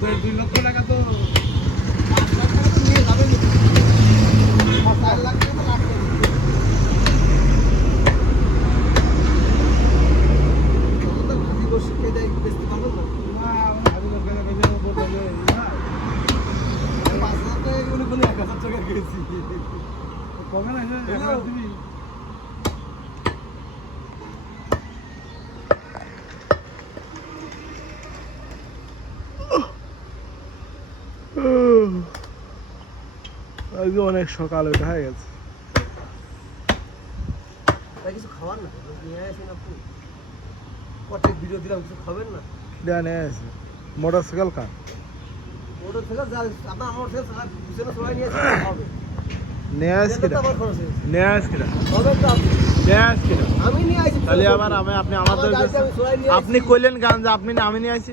2 লক্ষ টাকা তো 5 লাখ টাকা তো নিয়ে যাবেন 4 লাখ টাকা তো লাগবে শিখে যাই বেশি পাবো না ভাবি লোক বলতে না 5 লাখ টাকা এগুলো কোনো 1000 টাকা গেছি কমে না তুমি আজকে অনেক সকাল ওঠা হয়ে গেছে কিছু খাবার না নিয়ে আসেন আপনি কত ভিডিও দিলাম কিছু খাবেন না জানে আছে মোটরসাইকেল কার মোটরসাইকেল যা আপনার মোটরসাইকেল পিছনে সবাই নিয়ে আসে হবে নিয়ে আসকি না নিয়ে আসকি না হবে তো নিয়ে আসকি না আমি নিয়ে আসি তাহলে আবার আপনি আমাদের আপনি কইলেন গান যে আপনি না আমি নিয়ে আসি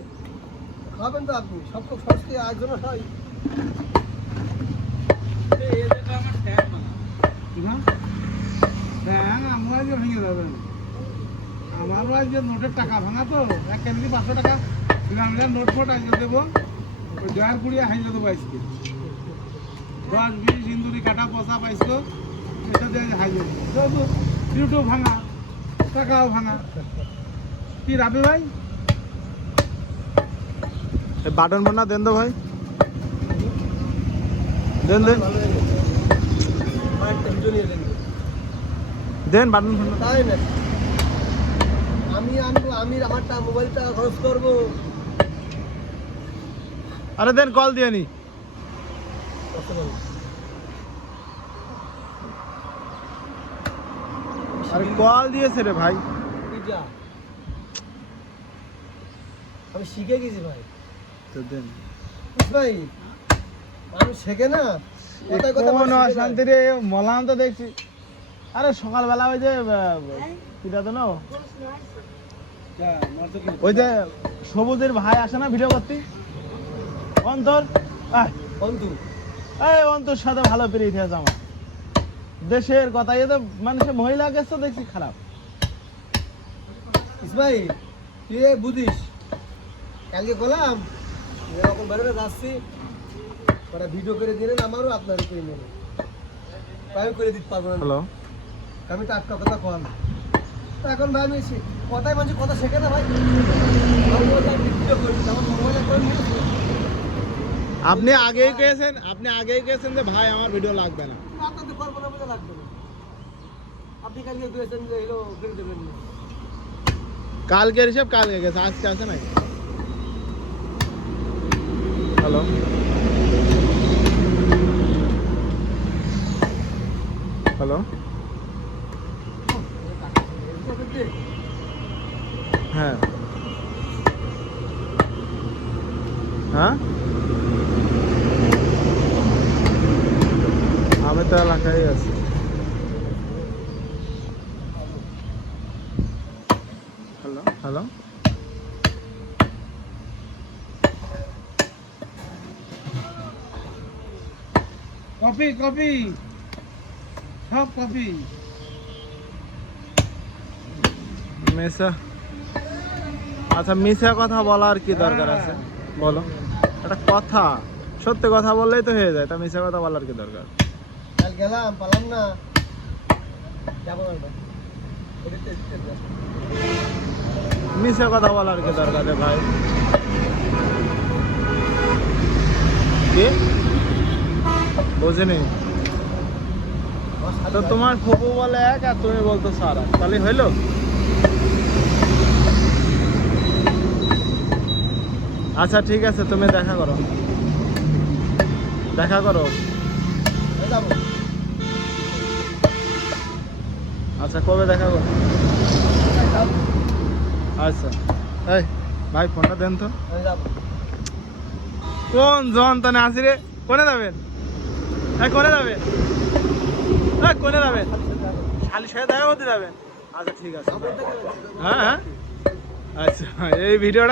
খাবেন তো আপনি সব তো সস্তি আজ জন্য খাই আমারও আজকে নোটের টাকা ভাঙা তো 1 কেজি 500 টাকা নোট ফোট আজকে দেবো ওই জয়ার কুড়িয়ে হাইলে দেবো আজকে 10-20 ইন্দুরি কাটা পচা পাইছো এটা দিয়ে হাইলে দেবো ইউটিউব ভাঙা টাকাও ভাঙা কি রাবি ভাই বাটন ফোনটা দেন তো ভাই দেন দেন দেন বাটন ফোনটা তাই না আমি আনবো আমি আমার মোবাইলটা খরচ করবো আরে দেন কল দিয়ে নি আরে কল দিয়েছে রে ভাই আমি শিখে গেছি ভাই তো দেন ভাই মানুষ শেখে না কোন অশান্তি রে মলাম তো দেখছি আরে সকালবেলা ওই যে কিটা তো না ওই যে সবুজের ভাই আসে না ভিডিও করতে অন্তর অন্তর সাথে ভালো পেরিয়ে আছে আমার দেশের কথা এ তো মানুষের মহিলা গেছে দেখছি খারাপ ভাই তুই বুঝিস কালকে বললাম এরকম বেরোবে যাচ্ছি ওরা ভিডিও করে দিলেন আমারও আপনারও করে নেবেন আমি করে দিতে পারবো না হ্যালো আমি তো একটা কথা কম তো এখন ভাই আমি কথাই মানুষ কথা শেখে না ভাই আপনি আগেই গেছেন যে ভাই আমার ভিডিও লাগবে না আপনার তো করবো না বলে লাগবে না আপনি কালকে গিয়েছেন যে এগুলো করে দেবেন না কালকের হিসাব কালকে গেছে আজকে আছে নাকি হ্যালো হ্যালো হ্যাঁ হ্যাঁ আমি তো এলাকায় আছি হ্যালো হ্যালো কপি কপি সব কপি মেসা আচ্ছা মিশা কথা বলার কি দরকার আছে বলো একটা কথা সত্যি কথা বললেই তো হয়ে যায় তা মিশা কথা বলার কি দরকার কাল গেলাম পালাম না যাবো না মিশা কথা বলার কি দরকার রে ভাই কি বুঝিনি তো তোমার ফুপু বলে এক আর তুমি বলতো সারা তাহলে হইলো আচ্ছা ঠিক আছে তুমি দেখা করো আচ্ছা কবে দেখা করো আচ্ছা এই ভাই ফোনটা দেন তো কোন জন তানে আসি রে কোনে যাবেন কোনে যাবেন কোনে যাবেন শালি সাথে দেখা করতে যাবেন আচ্ছা ঠিক আছে হ্যাঁ আচ্ছা এই ভিডিওটা